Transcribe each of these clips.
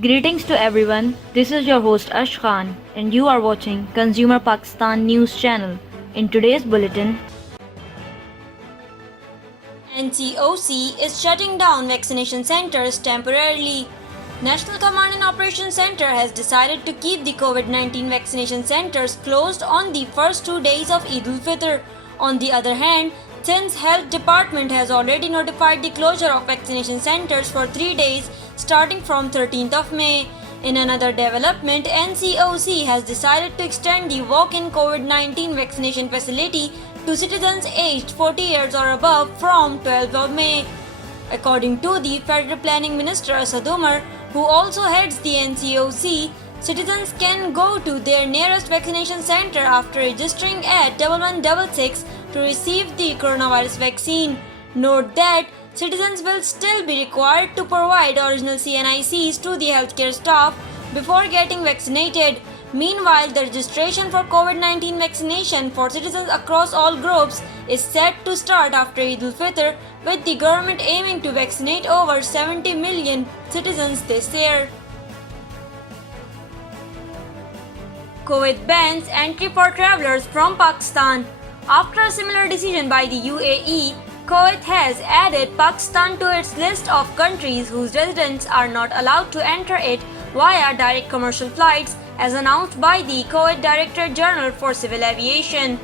Greetings to everyone. This is your host Ash Khan, and you are watching Consumer Pakistan News Channel. In today's bulletin, NCOC is shutting down vaccination centers temporarily. National Command and Operations Center has decided to keep the COVID-19 vaccination centers closed on the first 2 days of Eid ul-Fitr. On the other hand, Sindh's Health Department has already notified the closure of vaccination centers for 3 days starting from 13th of May. In another development, NCOC has decided to extend the walk-in COVID-19 vaccination facility to citizens aged 40 years or above from 12th of May. According to the Federal Planning Minister Asad Umar, who also heads the NCOC, citizens can go to their nearest vaccination center after registering at 1166 to receive the coronavirus vaccine. Note that citizens will still be required to provide original CNICs to the healthcare staff before getting vaccinated. Meanwhile, the registration for COVID-19 vaccination for citizens across all groups is set to start after Eid ul-Fitr, with the government aiming to vaccinate over 70 million citizens this year. Kuwait bans entry for travelers from Pakistan. After a similar decision by the UAE, Kuwait has added Pakistan to its list of countries whose residents are not allowed to enter it via direct commercial flights, as announced by the Kuwait Director General for Civil Aviation.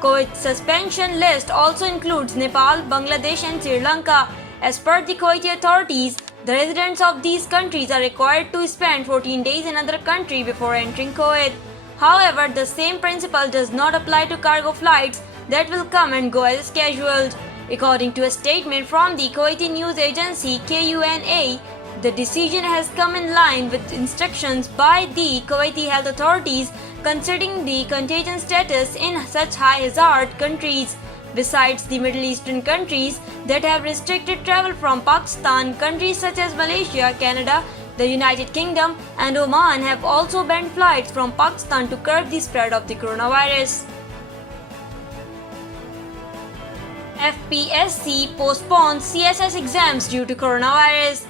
Kuwait's suspension list also includes Nepal, Bangladesh and Sri Lanka. As per the Kuwaiti authorities, the residents of these countries are required to spend 14 days in another country before entering Kuwait. However, the same principle does not apply to cargo flights that will come and go as scheduled. According to a statement from the Kuwaiti news agency KUNA, the decision has come in line with instructions by the Kuwaiti health authorities considering the contagion status in such high hazard countries. Besides the Middle Eastern countries that have restricted travel from Pakistan, countries such as Malaysia, Canada, the United Kingdom and Oman have also banned flights from Pakistan to curb the spread of the coronavirus. FPSC postpones CSS exams due to coronavirus.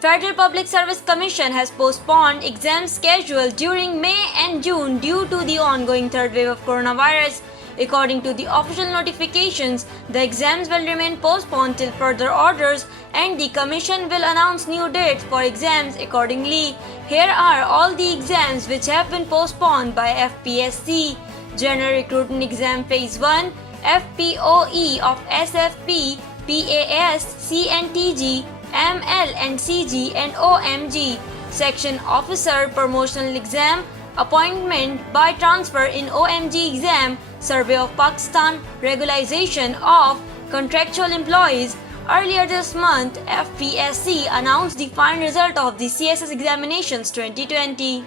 Federal Public Service Commission has postponed exams scheduled during May and June due to the ongoing third wave of coronavirus. According to the official notifications, the exams will remain postponed till further orders and the Commission will announce new dates for exams accordingly. Here are all the exams which have been postponed by FPSC. General Recruitment Exam Phase 1, FPOE of SFP, PAS, CNTG, ML and CG and OMG. Section Officer Promotional Exam, Appointment by Transfer in OMG Exam, Survey of Pakistan, Regularization of Contractual Employees. Earlier this month, FPSC announced the final result of the CSS examinations 2020.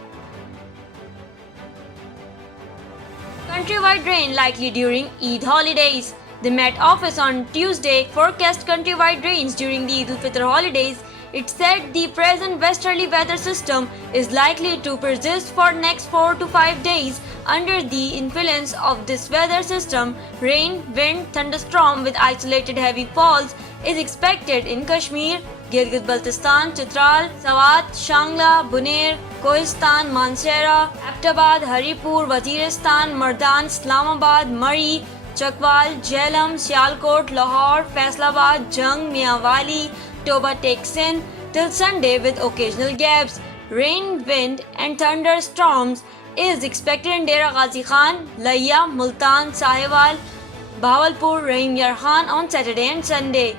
Countrywide rain likely during Eid holidays. The Met Office on Tuesday forecast countrywide rains during the Eid ul-Fitr holidays. It said the present westerly weather system is likely to persist for next 4 to 5 days. Under the influence of this weather system, rain, wind, thunderstorm with isolated heavy falls is expected in Kashmir, Gilgit-Baltistan, Chitral, Swat, Shangla, Buner, Kohistan, Mansehra, Abbottabad, Haripur, Waziristan, Mardan, Islamabad, Murree, Chakwal, Jhelum, Sialkot, Lahore, Faisalabad, Jung, Mianwali, Toba Teksin till Sunday with occasional gaps. Rain, wind and thunderstorms is expected in Dera Ghazi Khan, Laiya, Multan, Sahiwal, Bahawalpur, Rahim Yar Khan on Saturday and Sunday.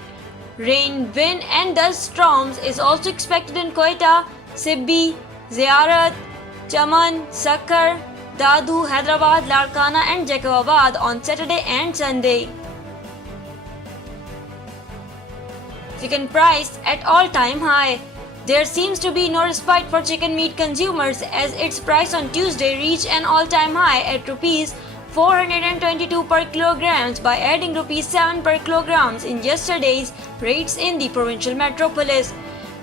Rain, wind and dust storms is also expected in Quetta, Sibbi, Ziyarat, Chaman, Sakkar, Dadu, Hyderabad, Larkana and Jacobabad on Saturday and Sunday. Chicken price at all-time high. There seems to be no respite for chicken meat consumers as its price on Tuesday reached an all-time high at Rs 422 per kilograms by adding Rs 7 per kilograms in yesterday's rates in the provincial metropolis.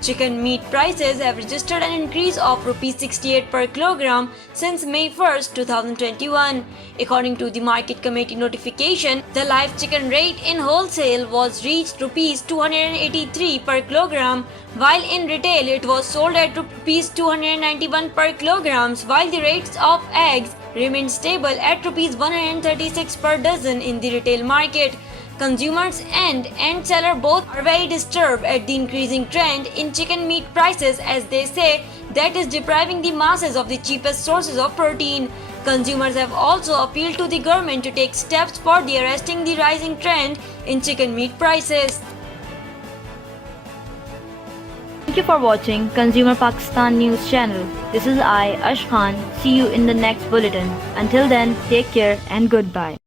Chicken meat prices have registered an increase of Rs 68 per kilogram since May 1, 2021. According to the Market Committee notification, the live chicken rate in wholesale was reached Rs 283 per kilogram, while in retail it was sold at Rs 291 per kilogram, while the rates of eggs remained stable at Rs 136 per dozen in the retail market. Consumers and end seller both are very disturbed at the increasing trend in chicken meat prices, as they say that is depriving the masses of the cheapest sources of protein. Consumers have also appealed to the government to take steps for the arresting the rising trend in chicken meat prices. Thank you for watching Consumer Pakistan News Channel. This is I, Ash Khan. See you in the next bulletin. Until then, take care and goodbye.